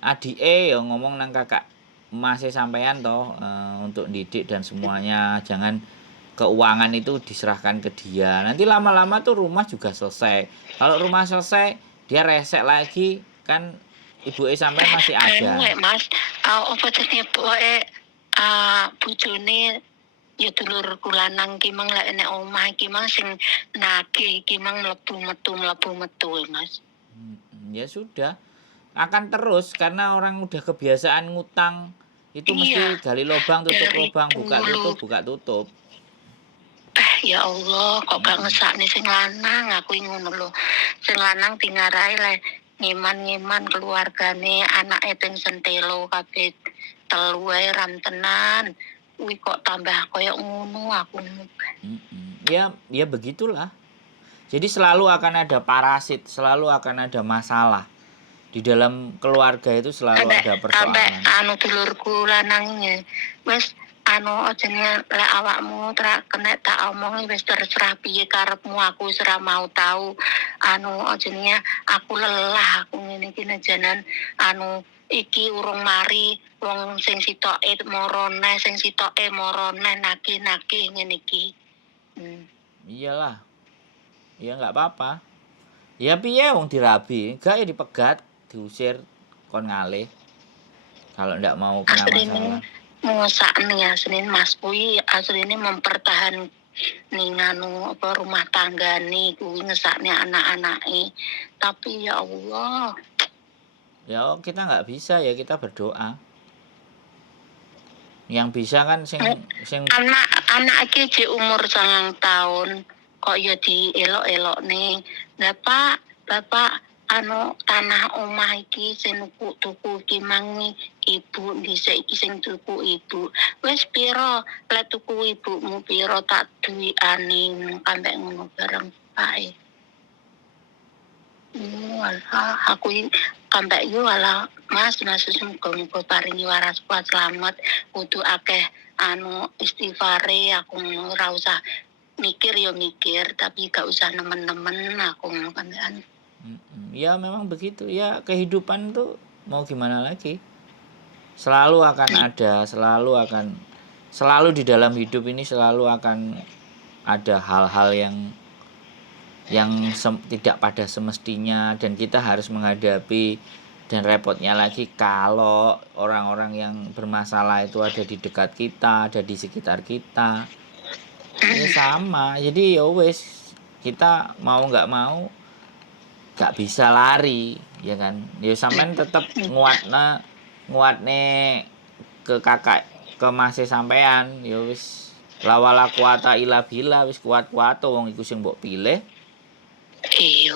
adike ya ngomong nang kakak emasnya sampean toh, untuk didik dan semuanya, jangan keuangan itu diserahkan ke dia. Nanti lama-lama tuh rumah juga selesai. Kalau rumah selesai, dia resek lagi, kan ibu sampean masih ada. Mas, apa jenenge pokoke bojone ya dulurku lanang ki mang lek nek omah iki mang sing nagih iki mang mlebu metu Mas. Ya sudah, akan terus karena orang udah kebiasaan ngutang. Itu mesti gali lubang, tutup lubang, buka tutup. Ya Allah, kok gak ngesakne sing lanang, aku ngono lho. Sing lanang dingarai le ngiman-ngiman keluargane, anake ping sentelo kabeh telu ae ram tenan. Kuwi kok tambah koyo ngono aku. Ya begitulah. Jadi selalu akan ada parasit, selalu akan ada masalah. Di dalam keluarga itu selalu ada persoalan. Anu dulurku lanangnya, wis jenenge lek awakmu kena tak omongi wis terserah piye karepmu, aku wis ora mau tahu jenenge aku lelah aku ngene iki janan iki urung mari wong sing sitoke morone sing sitoke morone nagih ngene iki. Iyalah. Ya enggak apa-apa. Ya piye wong dirabi, enggak ya dipegat, diusir kon ngalih. Kalau ndak mau kena masalah. Ngesakne asline Mas kuwi asline mempertahan rumah tanggane kuwi ngesakne anak-anake. Tapi ya Allah. Ya kita nggak bisa, ya kita berdoa. Yang bisa kan sing anak iki jek umur 9 tahun kok ya dielok-elokne. Lah Bapak tanah omah iki sing tuku iki mangi ibu dhisik iki sing tuku ibu. Wis pira lek tuku ibumu pira tak duwikane sampe ngono bareng pae. Aku sampai alah Mas muga-muga paringi waras kuat selamat kudu akeh istighfare aku ora usah mikir tapi gak usah nemen-nemen aku kan. Ya memang begitu ya, kehidupan tuh mau gimana lagi, selalu akan ada, selalu di dalam hidup ini selalu akan ada hal-hal yang tidak pada semestinya dan kita harus menghadapi. Dan repotnya lagi kalau orang-orang yang bermasalah itu ada di dekat kita, ada di sekitar kita, ya sama. Jadi ya wes, kita mau nggak mau nggak bisa lari, ya kan. Ya sampean tetap nguatne ke kakak ke masih sampean, ya wis lawala kuata ila bila wis kuat-kuat wong iku sing mbok pilih. Iya.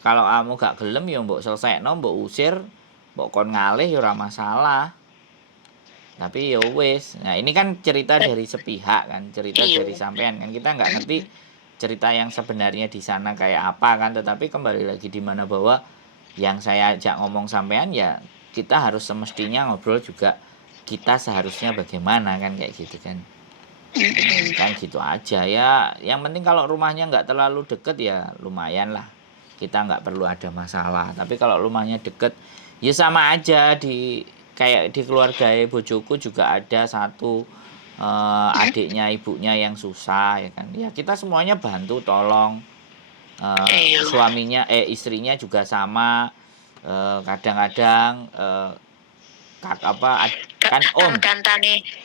Kalau kamu gak gelem ya mbok selesaino, mbok usir, mbok kon ngalih ya ora masalah. Tapi ya wis. Nah, ini kan cerita dari sepihak kan, cerita dari sampean kan. Kita nggak ngerti cerita yang sebenarnya di sana kayak apa kan, tetapi kembali lagi di mana bahwa yang saya ajak ngomong sampean ya kita harus semestinya ngobrol juga kita seharusnya bagaimana kan, kayak gitu kan. Kan gitu aja ya. Yang penting kalau rumahnya nggak terlalu deket ya lumayan lah, kita nggak perlu ada masalah. Tapi kalau rumahnya deket ya sama aja, kayak di keluarga bojoku juga ada satu adiknya ibunya yang susah, ya kan. Ya kita semuanya bantu tolong. Suaminya istrinya juga sama, kadang-kadang kan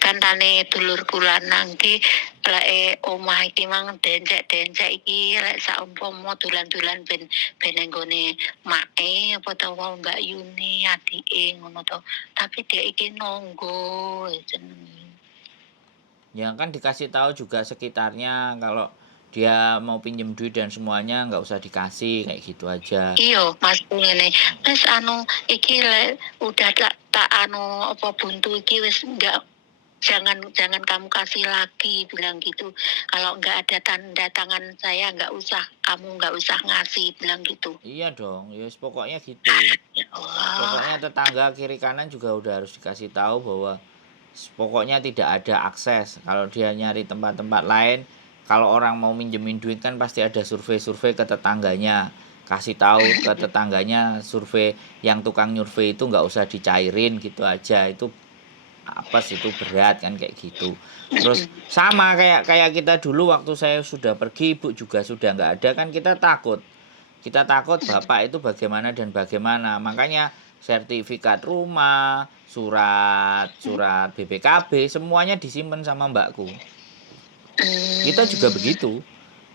kantane dulurku lanang ki lek omah iki mang dencek iki lek saumpama dolan-dolan ben nggone make apa to Mbak Yuni adike ngono to. Tapi dia iki nonggo jenenge. Ya kan dikasih tahu juga sekitarnya kalau dia mau pinjem duit dan semuanya nggak usah dikasih, kayak gitu aja. Iya Mas ngene. Wis iki lek udah tak apa buntu iki wis enggak, jangan kamu kasih lagi bilang gitu. Kalau enggak ada tanda tangan saya kamu enggak usah ngasih bilang gitu. Iya dong, ya pokoknya gitu. Ya Allah. Pokoknya tetangga kiri kanan juga udah harus dikasih tahu bahwa pokoknya tidak ada akses. Kalau dia nyari tempat-tempat lain, kalau orang mau minjemin duit kan pasti ada survei ke tetangganya. kasih tahu ke tetangganya survei yang tukang nyurvei itu nggak usah dicairin gitu aja, itu apes, itu berat kan kayak gitu. Terus sama kayak kayak kita dulu waktu saya sudah pergi, ibu juga sudah nggak ada kan, kita takut bapak itu bagaimana dan bagaimana, makanya sertifikat rumah, surat BPKB semuanya disimpan sama mbakku. Kita juga begitu,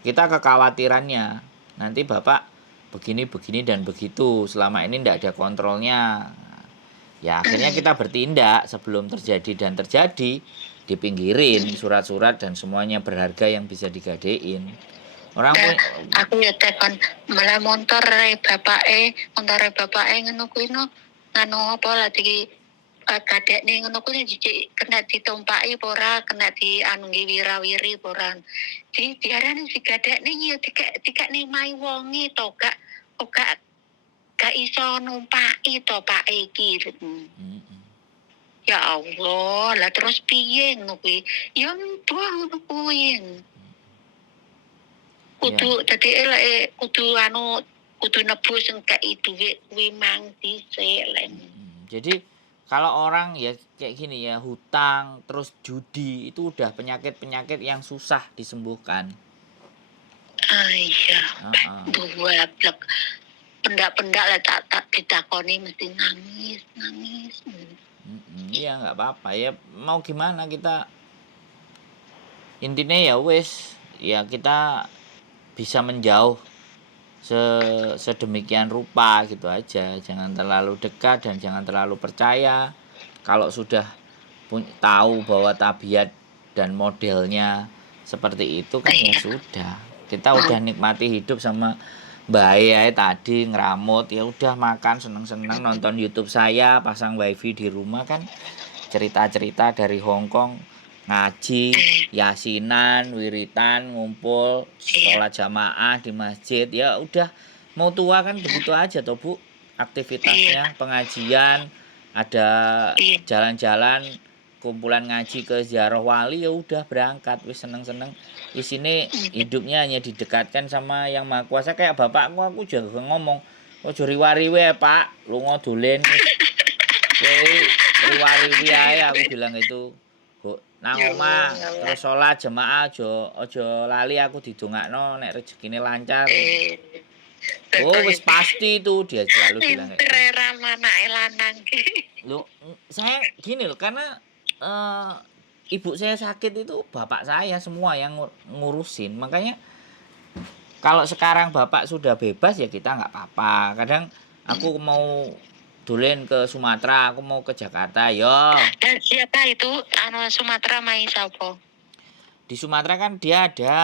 kita kekhawatirannya nanti bapak begini dan begitu, selama ini tidak ada kontrolnya. Ya akhirnya kita bertindak sebelum terjadi dan terjadi, dipinggirin surat-surat dan semuanya berharga yang bisa digadein. Orang pun aku ya tekan malah montore bapake ngono kuwi no nganu apa lagi gadekne ngono kuwi jijik kena ditumpaki apa ora, kena di anu wirawiri apa ora. Diarani si gadekne ya dikekne mai wonge to gak iso numpaki to Pak iki. Ya Allah, lah terus piye ngono kuwi? Ya mbuh ngono kuwi. Kudu dadi eleke kudu nebus engkei dhuwit kuwi mang dhisik len. Jadi kalau orang ya kayak gini ya, hutang terus judi itu udah penyakit-penyakit yang susah disembuhkan. Iya. Buablek. Pendak-pendak lah tak ditakoni mesti nangis. Iya nggak apa-apa ya, mau gimana kita, intinya ya wes ya kita bisa menjauh sedemikian rupa gitu aja, jangan terlalu dekat dan jangan terlalu percaya. Kalau sudah tahu bahwa tabiat dan modelnya seperti itu kan ya sudah, kita udah nikmati hidup sama Mbak Ayah tadi ngeramut, ya udah makan seneng-seneng, nonton YouTube saya, pasang wifi di rumah kan, cerita-cerita dari Hongkong, ngaji, yasinan, wiritan, ngumpul, sholat jamaah di masjid. Ya udah, mau tua kan begitu aja toh Bu, aktivitasnya pengajian, ada jalan-jalan, kumpulan ngaji ke ziarah wali, ya udah berangkat wis seneng-seneng. Di sini hidupnya hanya didekatkan sama yang Maha Kuasa. Kayak bapakku, aku juga ngomong, ojo riwariwe Pak, lunga dolen riwariwe ae, aku bilang itu. Nang omah terus sholat jamaah, ojo lali aku didongakno nek rezekine lancar. Oh wis pasti itu, dia selalu bilang kayak gitu. Loh, saya gini loh, karena ibu saya sakit itu bapak saya semua yang ngurusin, makanya kalau sekarang bapak sudah bebas ya kita nggak apa-apa. Kadang aku mau dolen ke Sumatera, aku mau ke Jakarta, yo. Dan siapa itu Sumatera mai sapa? Di Sumatera kan dia ada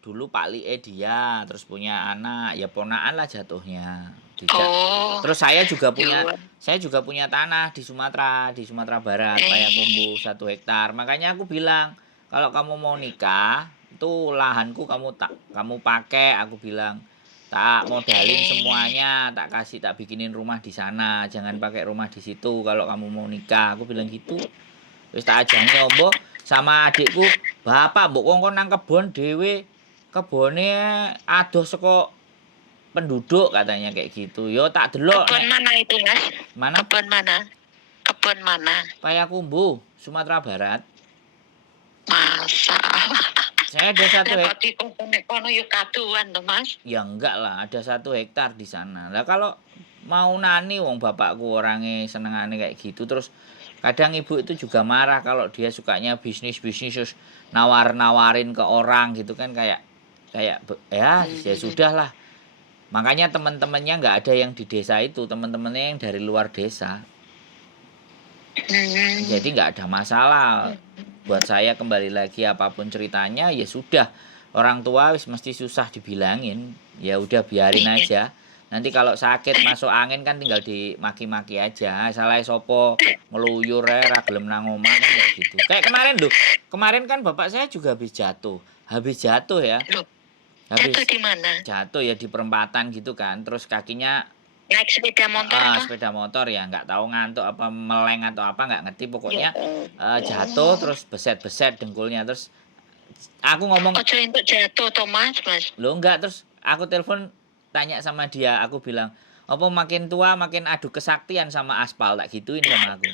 dulu Pak Lie, dia terus punya anak, ya ponaan lah jatuhnya. Terus saya juga punya tanah di Sumatera Barat, Payakumbuh 1 hektar. Makanya aku bilang, kalau kamu mau nikah, itu lahanku kamu pakai, aku bilang. Tak modalin semuanya, tak bikinin rumah di sana, jangan pakai rumah di situ kalau kamu mau nikah, aku bilang gitu. Wis tak ajangi ombo sama adikku, bapak mbok kongkon nang kebon dhewe, kebone adoh saka penduduk katanya kayak gitu. Yo tak delok. Kebon mana itu Mas? Mana? Kebon mana? Payakumbuh, Sumatera Barat. Masa? Saya ada 1 hektar. Kono yo kaduan to Mas? Ya enggak lah, ada 1 hektar di sana. Lah kalau mau nani wong bapakku orangnya senengane kayak gitu, terus kadang ibu itu juga marah kalau dia sukanya bisnis terus nawarin ke orang gitu kan, kayak ya sudah lah. Makanya teman-temannya nggak ada yang di desa itu, teman-temannya yang dari luar desa. Jadi nggak ada masalah. Buat saya kembali lagi apapun ceritanya ya sudah, orang tua wis mesti susah dibilangin, ya udah biarin aja. Nanti kalau sakit masuk angin kan tinggal dimaki-maki aja, salah sopo ngeluyur ra gelem nang omah kan kayak gitu. Kayak kemarin kan bapak saya juga habis jatuh ya. Jatuh di mana? Jatuh ya di perempatan gitu kan, terus kakinya naik sepeda motor sepeda motor ya, nggak tahu ngantuk apa meleng atau apa nggak ngerti, pokoknya jatuh terus beset dengkulnya. Terus aku ngomong, ojo entuk jatuh to Mas. lo enggak, terus aku telepon tanya sama dia, aku bilang, "Apa makin tua makin adu kesaktian sama aspal?" Tak gituin sama aku.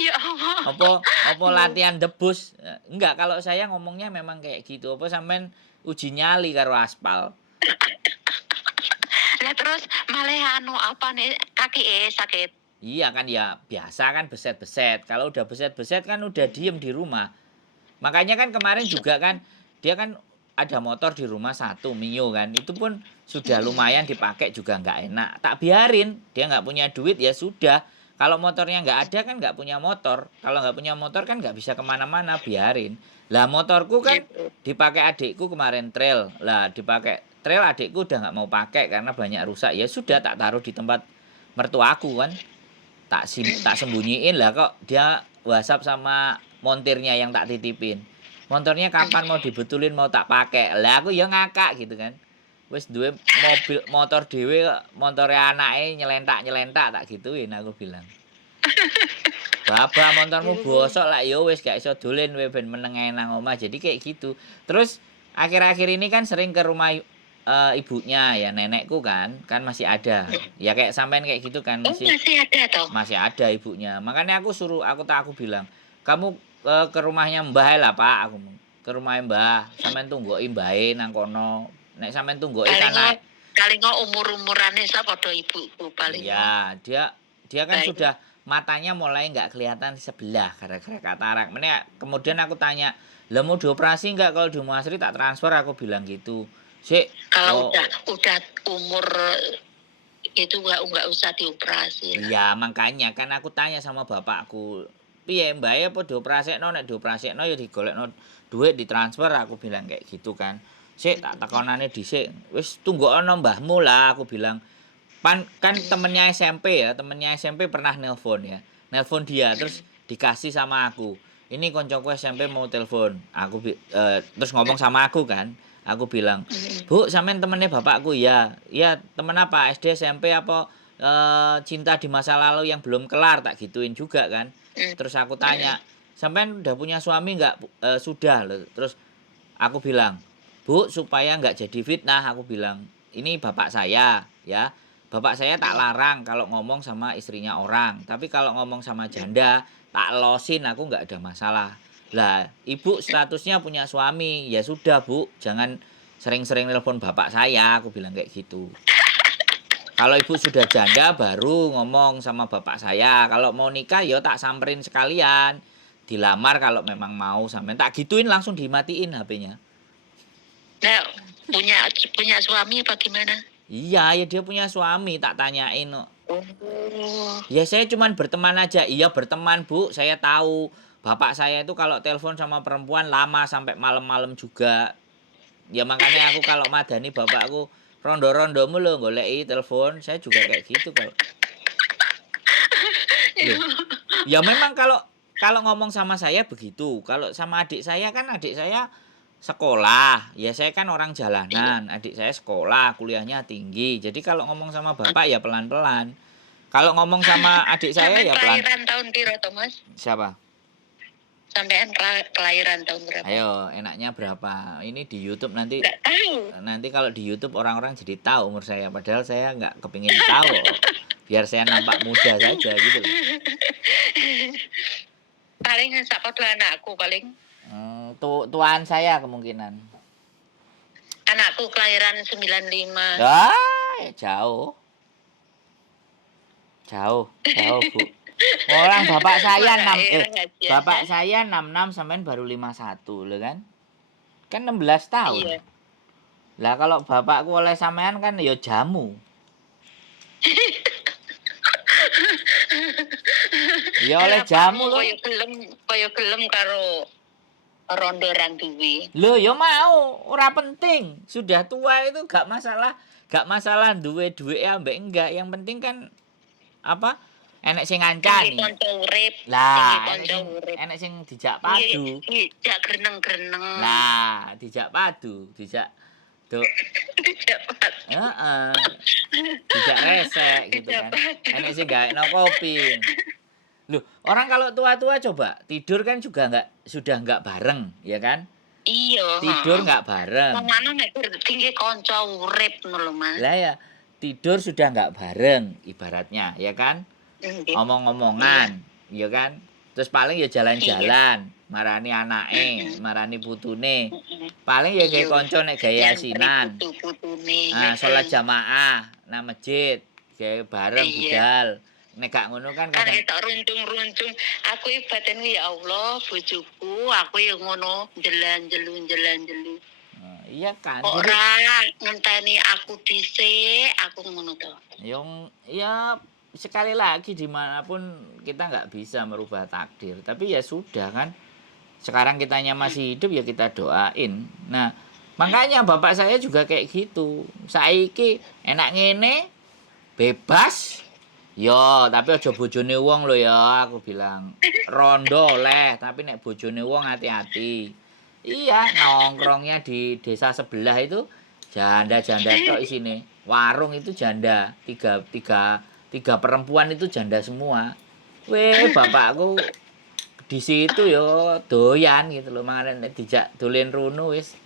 Ya Allah. Apa latihan debus? Enggak, kalau saya ngomongnya memang kayak gitu. Apa sampean uji nyali karo aspal? Lah terus malah anu apa nih kaki sakit. Iya kan ya biasa kan beset-beset. Kalau udah beset-beset kan udah diem di rumah. Makanya kan kemarin juga kan dia kan ada motor di rumah satu Mio kan. Itu pun sudah lumayan dipakai juga nggak enak. Tak biarin, dia nggak punya duit ya sudah. Kalau motornya nggak ada kan nggak punya motor. Kalau nggak punya motor kan nggak bisa kemana-mana, biarin. Lah motorku kan Gitu. dipakai adikku kemarin trail. Lah dipakai trail adikku udah nggak mau pakai karena banyak rusak. Ya sudah tak taruh di tempat mertuaku kan. Tak sembunyiin lah kok dia WhatsApp sama montirnya yang tak titipin. Motornya kapan mau dibetulin mau tak pakai. Lah aku ya ngakak gitu kan. Wis duwe motor dhewe kok montore anake nyelentak-nyelentak tak gituin aku bilang. Baba motormu bosok lah ya wis gak iso dolen kowe ben meneng ae nang omah. Jadi kayak gitu. Terus akhir-akhir ini kan sering ke rumah ibunya ya nenekku kan masih ada. Ya kayak sampean kayak gitu kan Oh masih ada toh? masih ada ibunya. Makanya aku bilang, "Kamu ke rumahnya Mbah lah, Pak." Aku ke rumah Mbah, sampean tunggoki mbahe nang kono. Nek sampean tunggoki kan Paling umur-umurane padha ibuku paling. iya, dia kan Baik. sudah matanya mulai nggak kelihatan sebelah gara-gara katarak. Kemudian aku tanya, "Lah mau dioperasi nggak? Kalau di Rumah Asri tak transfer," aku bilang gitu. "Sik, Kalau oh, udah umur itu nggak usah dioperasi lah. iya, makanya kan aku tanya sama bapakku, "Piye mbae apa dioprasikno? Nek dioprasikno ya digolekno duit ditransfer," aku bilang kayak gitu kan. "Sik tak takonane dhisik." "Wis tunggono mbahmu lah," aku bilang. Kan temennya SMP ya, temennya SMP pernah nelpon ya. Nelpon dia terus dikasih sama aku. "Ini koncoku SMP mau telepon." Terus ngomong sama aku kan. Aku bilang, "Bu, sampean temennya bapakku ya?" "Iya, temen apa? SD, SMP apa cinta di masa lalu yang belum kelar?" Tak gituin juga kan. Terus aku tanya, "Sampean udah punya suami nggak?" Sudah." Loh. Terus aku bilang, "Bu, supaya nggak jadi fitnah," aku bilang, "ini bapak saya ya. Bapak saya tak larang kalau ngomong sama istrinya orang. Tapi kalau ngomong sama janda, tak losin aku nggak ada masalah. Lah, ibu statusnya punya suami. Ya sudah, Bu. Jangan sering-sering telepon bapak saya," aku bilang kayak gitu. "Kalau ibu sudah janda baru ngomong sama bapak saya. Kalau mau nikah ya tak samperin sekalian. Dilamar kalau memang mau sampean." Tak gituin langsung dimatiin HP-nya. Nah, punya suami apa gimana? Iya, ya dia punya suami, tak tanyain kok. Oh. "Ya saya cuman berteman aja." "Iya berteman, Bu, saya tahu. Bapak saya itu kalau telepon sama perempuan lama sampai malam-malam juga. Ya makanya aku kalau madani bapakku, rondo-rondomu lho goleki telepon." Saya juga kayak gitu kalau. Loh, ya memang kalau ngomong sama saya begitu. Kalau sama adik saya kan adik saya sekolah. Ya saya kan orang jalanan. Adik saya sekolah, kuliahnya tinggi. Jadi kalau ngomong sama bapak ya pelan-pelan. Kalau ngomong sama adik saya Sampean ya pelan. kelahiran tahun piro to, Mas? Siapa? Sampean kelahiran tahun berapa? Ayo, enaknya berapa? Ini di YouTube nanti. Nggak tahu. Nanti kalau di YouTube orang-orang jadi tahu umur saya. Padahal saya nggak kepingin tahu. Biar saya nampak muda saja gitu loh. Paling sak padha anakku paling. Tuan saya kemungkinan. Anakku kelahiran 95. Ya jauh. Jauh, Bu. Orang bapak saya bapak saya 66 sampean baru 51 lho kan. Kan 16 tahun. Iya. Lah kalau bapakku oleh sampean kan ya jamu. Ya oleh jamu lho. Kaya gelem karo rondo rang duwe. Lho ya mau, ora penting. Sudah tua itu gak masalah duwe duweke ambek enggak. Yang penting kan apa? Enek sing ngancani. Kanca urip. Lah, enek sing dijak padu. Dijak greneng-greneng. Lah, dijak padu, dijak Dijak padu. heeh. Dijak resek gitu kan. Enek sing gaekno kopi. Loh, orang kalau tua-tua coba tidur kan juga sudah nggak bareng, ya kan? Iya, Tidur heeh. nggak bareng. Wong lanang nek tinggi kanca urip ngono lho, Mas. Lah ya, tidur sudah nggak bareng ibaratnya, ya kan? Nggih. Iya, Omong-omongan, ya kan? Terus paling ya iya. jalan-jalan, marani anake, Heeh, marani putune. heeh. Paling ya Iya, kayak konco nek gaya nyantri asinan. putu-putune, Ah, heeh. sholat jamaah nang masjid, kayak bareng Iya. budal. Nek gak ngono kan Kan kadang ketok runcung-runcung. Aku iki batin ya Allah, bojoku, aku ya ngono, jelan-jelu. iya kan. Kok Jadi ora ngenteni aku dhisik, aku ngono to. yang ya sekali lagi dimanapun kita nggak bisa merubah takdir. Tapi ya sudah kan. Sekarang kitanya masih hidup ya kita doain. Nah, makanya bapak saya juga kayak gitu. Saiki enak ngene, bebas. Yo, tapi aja bojone wong lho ya, aku bilang. Rondo leh, tapi nek bojone wong hati-hati. Iya, nongkrongnya di desa sebelah itu janda-janda tok isine. Warung itu janda, tiga perempuan itu janda semua. Weh, bapakku di situ yo doyan gitu loh, makanya nek dijak dolen rono wis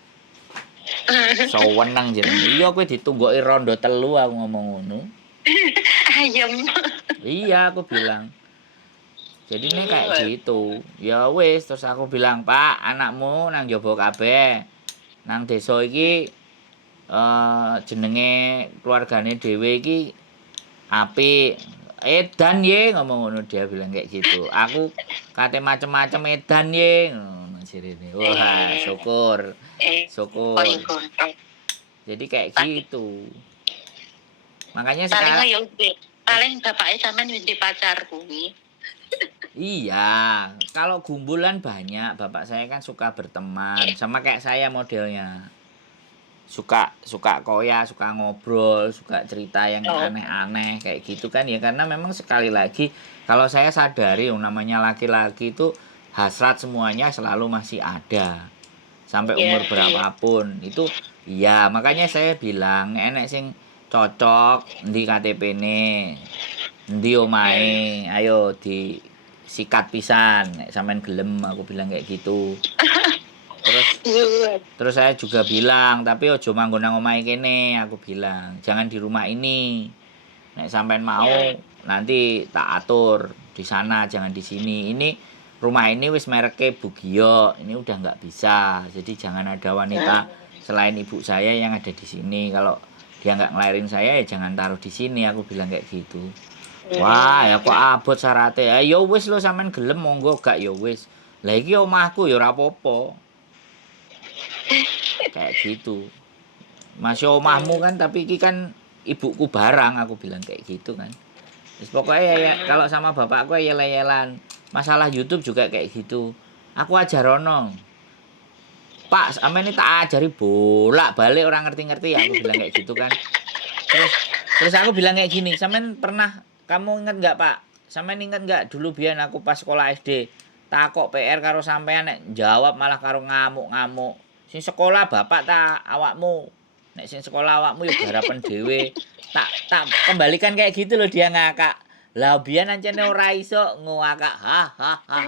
sewenang jenenge. Iya kowe ditunggoki rondo telu aku ngomong ngono. Ayem. Iya aku bilang. Jadi ini kayak gitu. Ya wis terus aku bilang, "Pak, anakmu nang njaba kabeh. Nang desa iki jenenge keluargane dhewe iki apik. Edan ye," ngomong ngono dia bilang kayak gitu. Aku kate macem-macem edan ye ngono jirine. Wah, Eh, syukur. koyo Syukur. ngono. Jadi kayak Paling gitu. Makanya paling sekarang ya paling bapake sampean wis pacar kuwi. iya, kalau gumbulan banyak. Bapak saya kan suka berteman, sama kayak saya modelnya. Suka suka koya, suka ngobrol, suka cerita yang Oh, aneh-aneh kayak gitu kan ya karena memang sekali lagi kalau saya sadari yang namanya laki-laki itu hasrat semuanya selalu masih ada. Sampai iya, umur iya. berapapun itu iya makanya saya bilang enek sing cocok di KTP ne ndi Hmm. omahe ayo di sikat pisan nek sampean gelem aku bilang kayak gitu terus Iya. terus saya juga bilang tapi ojo manggon nang omahe kene aku bilang jangan di rumah ini nek sampean mau nanti tak atur di sana jangan di sini ini rumah ini wis mereknya Bugio ini udah nggak bisa jadi jangan ada wanita selain ibu saya yang ada di sini kalau dia nggak ngelahirin saya ya jangan taruh di sini aku bilang kayak gitu wah ya kok abot syaratnya ya wis lo sampean gelem monggo gak ya wis lah iki omahku ya ora apa-apa kayak gitu masih omahmu kan tapi iki kan ibuku barang aku bilang kayak gitu kan. Terus pokoknya ya, kalau sama bapakku ya yel-yelan. Masalah YouTube juga kayak gitu. Aku ajar Rono. Pak, sama ini tak ajari bolak-balik orang ngerti-ngerti ya. Aku bilang kayak gitu kan. Terus terus aku bilang kayak gini. Sampean pernah kamu ingat nggak Pak? Sampean ingat nggak dulu biar aku pas sekolah SD takok PR karo sampean nek jawab malah karo ngamuk-ngamuk. Sing sekolah bapak ta awakmu. Nek sing sekolah awakmu ya garapan dhewe. Tak kembalikan kayak gitu loh dia ngakak. Lah biyen ancene ora iso ngakak. Ha ha ha.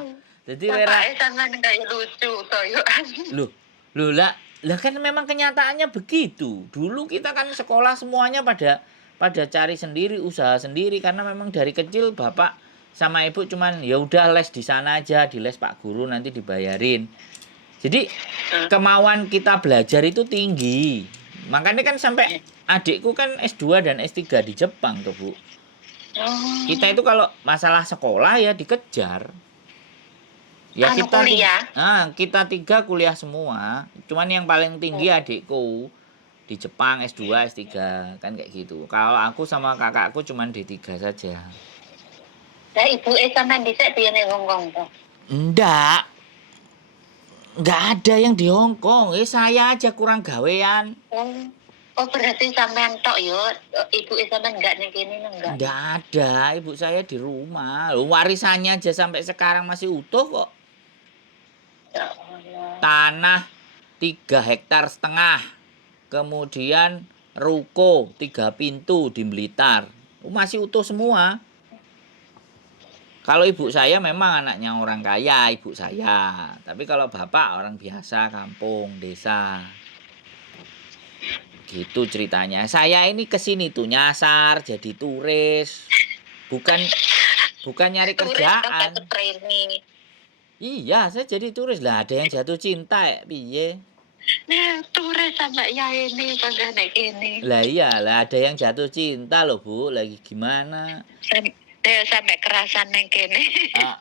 Jadi wera Bapake sampean kayak lucu toyoan. loh loh lah lah kan memang kenyataannya begitu. Dulu kita kan sekolah semuanya pada pada cari sendiri, usaha sendiri karena memang dari kecil bapak sama ibu cuman ya udah les di sana aja, di les Pak Guru nanti dibayarin. Jadi kemauan kita belajar itu tinggi. Makanya kan sampai adikku kan S2 dan S3 di Jepang tuh, Bu. Kita Oh, itu kalau masalah sekolah ya dikejar. Ya anu kita kuliah. kita tiga kuliah semua. Cuman yang paling tinggi adikku di Jepang S2, S3 kan kayak gitu. Kalau aku sama kakakku cuman D3 saja. Lah ibuke sampean dhisik biyen ning Hongkong to. Enggak, enggak ada yang di Hong Kong. Saya aja kurang gawean. Oh. Oh berarti sampean tok yo, ibuke sampean enggak ning kene enggak. Enggak ada, ibu saya di rumah. Loh, warisannya aja sampai sekarang masih utuh kok. Ya Allah. Tanah 3,5 hektar. Kemudian ruko 3 pintu di Blitar. Masih utuh semua. Kalau ibu saya memang anaknya orang kaya, ibu saya. Tapi kalau bapak orang biasa, kampung, desa. Gitu ceritanya. Saya ini kesini tuh nyasar, jadi turis. Bukan nyari Turis dong kerjaan. ke training. Iya, saya jadi turis lah. Ada yang jatuh cinta ya, piye? Nah, turis sampai ya ini kagak naik ini. Lah iyalah, ada yang jatuh cinta loh Bu. Lagi gimana? Sampai kerasan neng kene. Ah,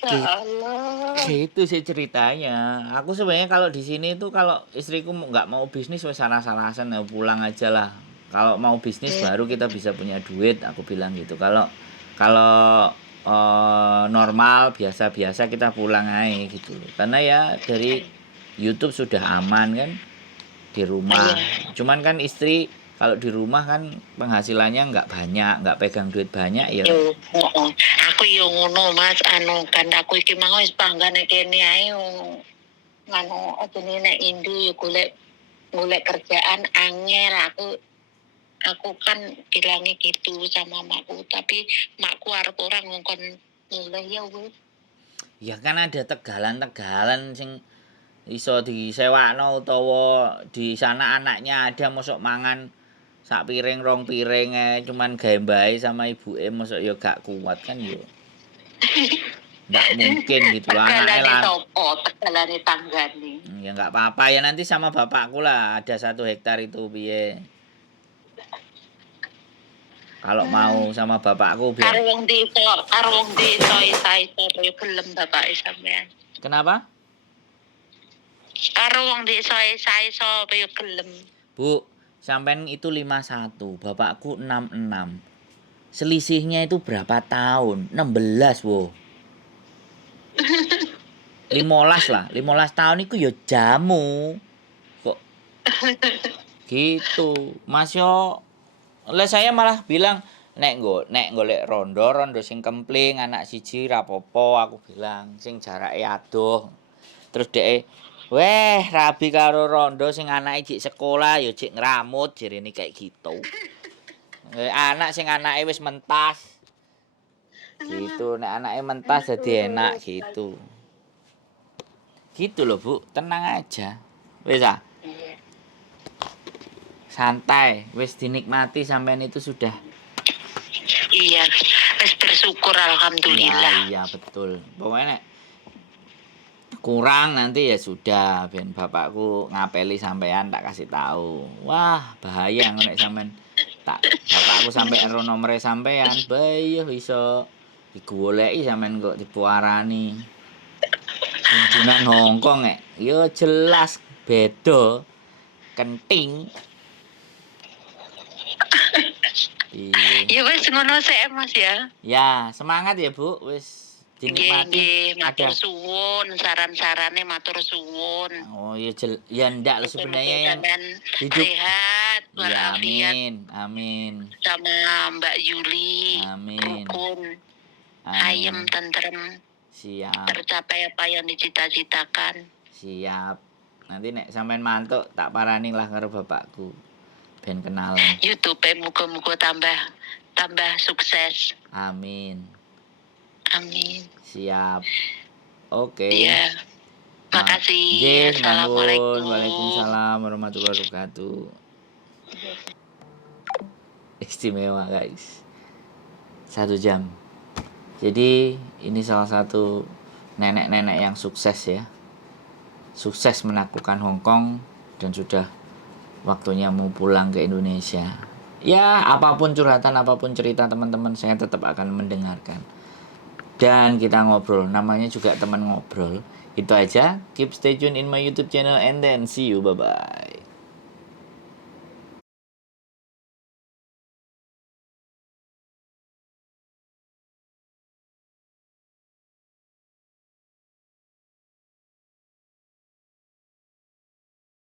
Ya Allah. gitu sih ceritanya. Aku sebenarnya kalau di sini tuh kalau istriku nggak mau bisnis wes salah-salahan ya pulang aja lah. Kalau mau bisnis baru kita bisa punya duit, aku bilang gitu. Kalau kalau normal biasa-biasa kita pulang aja gitu. Karena ya dari YouTube sudah aman kan di rumah. Cuman kan istri kalau di rumah kan penghasilannya nggak banyak, nggak pegang duit banyak ya. Yo, aku yo ngono Mas, kan aku iki mau wis panggane kene ae nek Indo yo golek kerjaan angel aku kan bilangnya gitu sama makku, tapi makku arep orang ngongkon mulai ya wis. Ya kan ada tegalan-tegalan sing iso disewakno utawa di sana anaknya ada mosok mangan sak piring rong piring cuman gawe mbae sama ibuke mosok ya gak kuat kan yo. Nggak mungkin gitu loh anaknya lah. Tegalane tanggane. Ya nggak apa-apa ya nanti sama bapakku lah ada 1 hektar itu piye. Kalau mau sama bapakku biar. Karo wong desa iso yo gelem bapake sampean. Kenapa? Karo wong desa iso yo gelem. Bu, sampean itu 51, bapakku 66. Selisihnya itu berapa tahun? 16, wo. 15 lah, 15 tahun itu ya jamu. Kok gitu. Mas yo lah saya malah bilang nek golek rondo sing kempling anak siji rapopo aku bilang sing jarake adoh. Terus dhek weh rabi karo rondo sing anake jek sekolah ya jek ngramut jerene kayak gitu. Anak sing anake wis mentas. Gitu nek anake mentas jadi enak gitu. Gitu loh Bu, tenang aja. Wis ah. Santai, wis dinikmati sampean itu sudah. Iya, wis bersyukur alhamdulillah. Iya betul. Pokoknya nek kurang nanti ya sudah ben bapakku ngapeli sampean tak kasih tahu. Wah, bahaya nek sampean tak bapakku sampai ero nomere sampean, bayo iso digoleki sampean kok dipuarani. Kunjungan Hongkong yo jelas beda kenting. Ya wis ngono sik Mas ya. Ya, semangat ya Bu, wis dinikmati. Matur suwun, saran-sarane matur suwun. Oh ya ya ndak lah sebenarnya yang hidup sehat ya, walafiat. Amin. Sama Mbak Yuli. Amin. Rukun. Ayem tentrem. Siap. Tercapai apa yang dicita-citakan. Siap. Nanti nek sampean mantuk tak parani lah karo bapakku. Ben kenalan. YouTube muga-muga tambah sukses. Amin. Amin. Siap. Oke. Iya. Makasih. Assalamualaikum. Waalaikumsalam warahmatullahi wabarakatuh. Istimewa guys. 1 jam. Jadi ini salah satu nenek-nenek yang sukses ya. Sukses menaklukkan Hongkong dan sudah waktunya mau pulang ke Indonesia. Ya, apapun curhatan, apapun cerita teman-teman, saya tetap akan mendengarkan. Dan kita ngobrol, namanya juga teman ngobrol. Itu aja, keep stay tune in my YouTube channel and then see you, bye-bye.